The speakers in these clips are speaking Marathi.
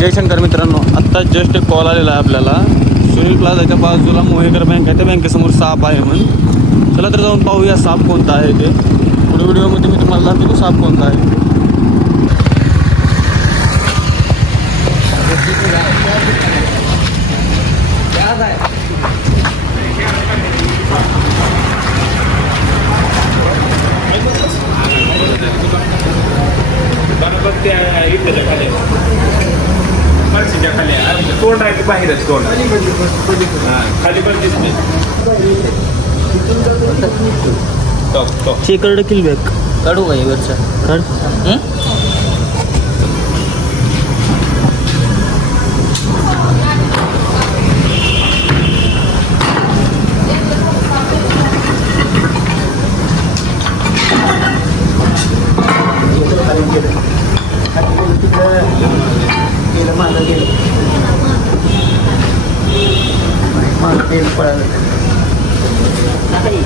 जयशंकर मित्रांनो आत्ता जस्ट एक कॉल आलेला आहे आपल्याला. सुनील प्लाझाच्या बाजूला मोहेकर बँक आहे. त्या बँकेसमोर साप आहे म्हणून. चला तर जाऊन पाहूया साप कोणता आहे ते. पुढे व्हिडिओमध्ये मी तुम्हाला दाखवतो साप कोणता आहे. बरोबर त्या इथं खाली फरशीच्या खाली अरे तोंड आहे ते बाहेरच तोंड खाली पण दिसते चेकर्ड किल बॅक काढू का वरचा गेलं माझं गेलं माझं तेल पळालं नाही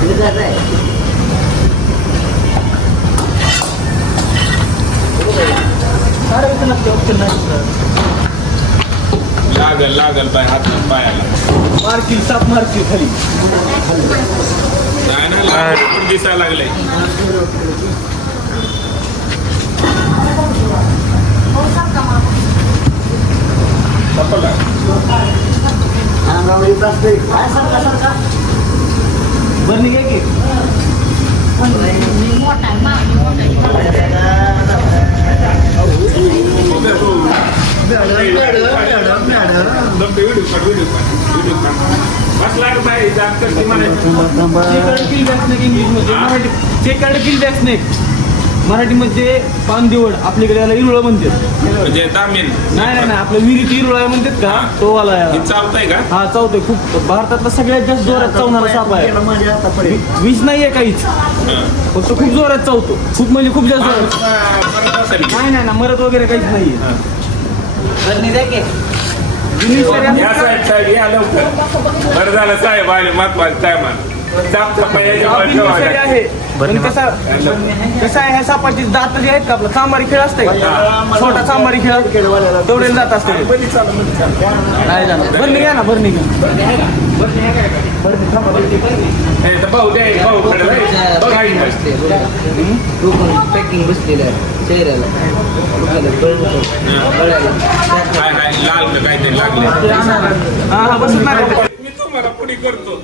तिथं जात आहे सारं इथं लागते ऑप्शन नाही लागल लागल बाय हात पायाला मारतील साप मारतील खाली। नाही ना लागल पण दिसायला लागलंय सापडला? अंगावर येत असते काय सारखा सारखा बरं निघे की उभे हो. दमते व्हिडिओ काढ, व्हिडिओ काढ, व्हिडिओ काढ. बसला का बाई? जात करते म्हणायचं. चेकर्ड किल बॅक स्नेक मराठीमध्ये पानदिवड आपल्याकडे याला इरुळा म्हणतात. म्हणजे दामीन नाही नाही नाही आपल्या विहिरीत इरुळा म्हणतात का? तो वाला हे याला चावतंय का? हा चावतोय. खूप भारतातला सगळ्यात जास्त जोरात चावणारा साप आहे. माझ्या हाता पडेल विष नाहीये काहीच. हा. फक्त खूप जोरात चावतो. खूप म्हणजे खूप जास्त जोरात. हा. नाही नाही ना मरत वगैरे काहीच नाहीये. या साहेब साहेब या लवकर. बरं झालं साहेब आले महत्वाचं कसा कसं आहे ह्या सापाची दात जे आहेत का आपला चांबारी खेळ असते छोटा चांबारी खेळ तेवढे जात असते नाही जाणार. बरं निघा ना आहे ना. पॅकिंग बसलेलं आहे चेहऱ्याला. काहीतरी लागले हा हा मी तुम्हाला पुढे करतो.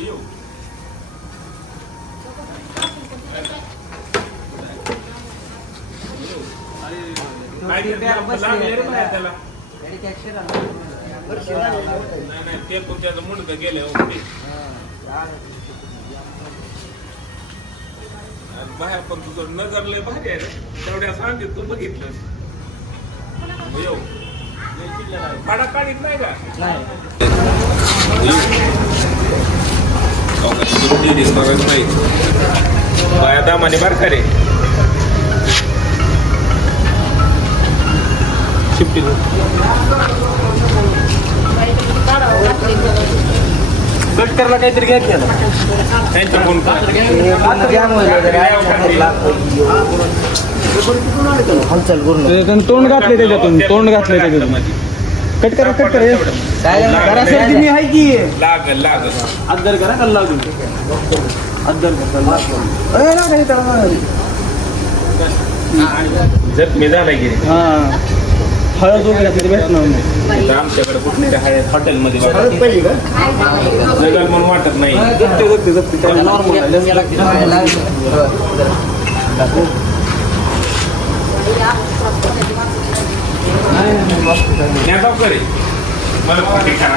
अगो ते बाहेर पण त्याचं गेलं बाहेर पण तुझं नजर लय भारी आहे रे तेवढ्या सांगित तू बघितलं येऊ पाडा काढीत नाही. का दुरुडी दिसणारच नाही. बार का रे शिफ्टी कट करायला काहीतरी घ्या की. त्यांच्या फोन तोंड घातले त्याच्यातून तोंड घातले त्याच्यातून. कट करा कट करा. काय करा सर मी आहे की? लागल लागल. अद्दर करा कल्ला लागून अद्दर करा अरे ना काही त्याला जखमी झाला की. हा. हळद वगैरे तिथे भेटणार नाही आमच्याकडे कुठले हळद हॉटेलमध्ये. हळद का? जगल म्हणून वाटत नाही. जपते जपते जपते. नॉर्मल मला पाठी करा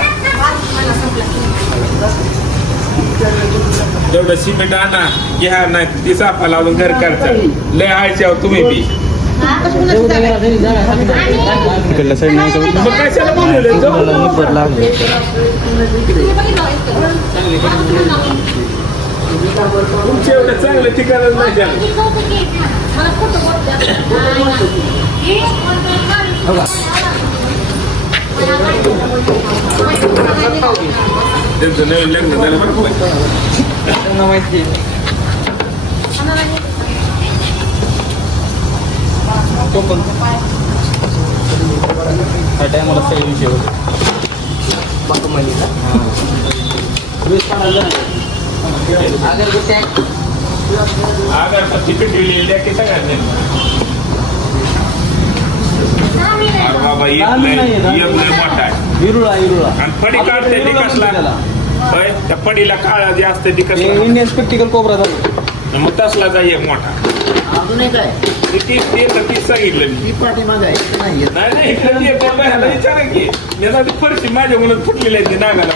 जेवढं सिमेंट आणा घ्या नाही ती साफा लावून घर करता लय आहो तुम्ही बी. तिकडल्या साईड नाही. तुमच्या एवढं चांगलं ठिकाणच नाही झालं. त्यांचं नवीन लग्न झालं बरं का? त्यांना माहिती तो पण त्या टायमाला सगळे विषय होते बाकमणी का अगरबत्ती आहे आगार तिकीट दिलेली आहे की सगळ्यांनी अरे बाबा एक लय एक लय मोठा आहे. इरुळा इरुळा आणि फडी काढते ती कसला? होय त्या फडीला काळा जे असते ती इंडियन स्पेक्टिकल कोबरा झालं. मग तसला जा एक मोठा. अजून एक आहे. ते ते तर सांगितलं मी. ही पाठीमाग आहे इथं नाही येत. नाही नाही इकडे ते कोण बाहेरला विचारा की. त्याला ती फरशी माझ्या म्हणून फुटलेली आहे ती नागाला.